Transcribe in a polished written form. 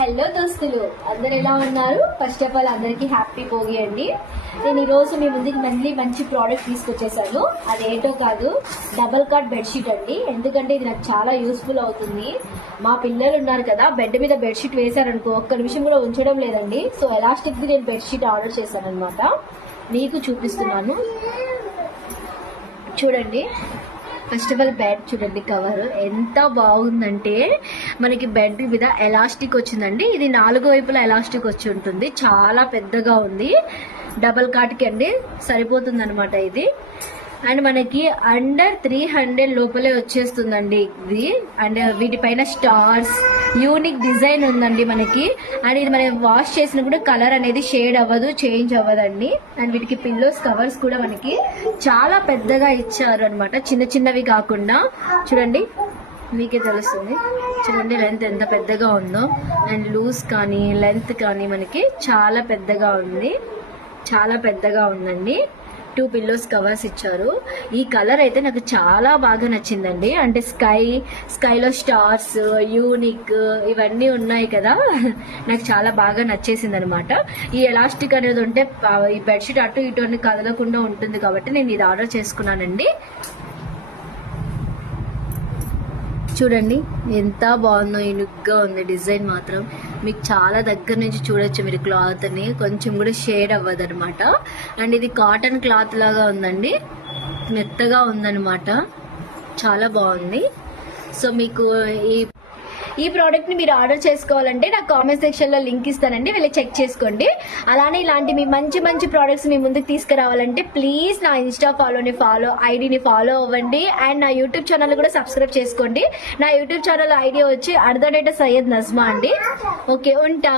Hello దోస్తులు, అందరు ఎలా ఉన్నారు? ఫస్ట్ ఆఫ్ ఆల్ అందరికి హ్యాపీ భోగి అండి. నేను ఈరోజు మీ ముందుకి మళ్ళీ మంచి ప్రోడక్ట్ తీసుకొచ్చేసాను. అదేంటో కాదు, డబల్ కాట్ బెడ్షీట్ అండి. ఎందుకంటే ఇది నాకు చాలా యూస్ఫుల్ అవుతుంది. మా పిల్లలు ఉన్నారు కదా, బెడ్ మీద బెడ్షీట్ వేశారనుకో ఒక్క నిమిషం కూడా ఉంచడం లేదండి. సో ఎలాస్టిక్ నేను బెడ్షీట్ ఆర్డర్ చేశాను అనమాట. మీకు చూపిస్తున్నాను చూడండి. ఫస్ట్ ఆఫ్ ఆల్ బెడ్ చూడండి, కవర్ ఎంత బాగుందంటే మనకి బెడ్ మీద ఎలాస్టిక్ వచ్చిందండి. ఇది 4 వైపులా ఎలాస్టిక్ వచ్చి ఉంటుంది. చాలా పెద్దగా ఉంది. డబల్ కాట్కి అండి సరిపోతుంది అనమాట ఇది. అండ్ మనకి అండర్ 300 లోపలే వచ్చేస్తుందండి ఇది. అండ్ వీటిపైన స్టార్స్, యూనిక్ డిజైన్ ఉందండి మనకి. అండ్ ఇది మనం వాష్ చేసిన కూడా కలర్ అనేది షేడ్ అవ్వదు, చేంజ్ అవ్వదండి. అండ్ వీటికి పిల్లోస్ కవర్స్ కూడా మనకి చాలా పెద్దగా ఇచ్చారు అనమాట, చిన్న చిన్నవి కాకుండా. చూడండి, మీకే తెలుస్తుంది. చూడండి లెంత్ ఎంత పెద్దగా ఉందో. అండ్ లూజ్ కానీ లెంత్ కానీ మనకి చాలా పెద్దగా ఉంది, చాలా పెద్దగా ఉందండి. 2 పిల్లోస్ కవర్స్ ఇచ్చారు. ఈ కలర్ అయితే నాకు చాలా బాగా నచ్చిందండి. అంటే స్కైలో స్టార్స్, యూనిక్ ఇవన్నీ ఉన్నాయి కదా, నాకు చాలా బాగా నచ్చేసింది అనమాట. ఈ ఎలాస్టిక్ అనేది ఉంటే ఈ బెడ్షీట్ అటు ఇటు అని కదలకుండా ఉంటుంది కాబట్టి నేను ఇది ఆర్డర్ చేసుకున్నానండి. చూడండి ఎంత బాగుందో, యూనిక్గా ఉంది డిజైన్ మాత్రం. మీకు చాలా దగ్గర నుంచి చూడొచ్చు మీరు క్లాత్ని, కొంచెం కూడా షేడ్ అవ్వదు అనమాట. అండ్ ఇది కాటన్ క్లాత్ లాగా ఉందండి, మెత్తగా ఉందన్నమాట, చాలా బాగుంది. సో మీకు ఈ ప్రోడక్ట్ ని మీరు ఆర్డర్ చేసుకోవాలంటే నాకు కామెంట్ సెక్షన్ లో లింక్ ఇస్తానండి, వెళ్ళి చెక్ చేసుకోండి. అలానే ఇలాంటి మీ మంచి మంచి ప్రోడక్ట్స్ మీ ముందుకు తీసుకురావాలంటే ప్లీజ్ నా ఇన్స్టా ఐడిని ఫాలో అవ్వండి. అండ్ నా యూట్యూబ్ ఛానల్ కూడా సబ్స్క్రైబ్ చేసుకోండి. నా యూట్యూబ్ ఛానల్ ఐడి వచ్చి అర్ధడేట సయ్యద్ నజ్మా అండి. ఓకే, ఉంటా.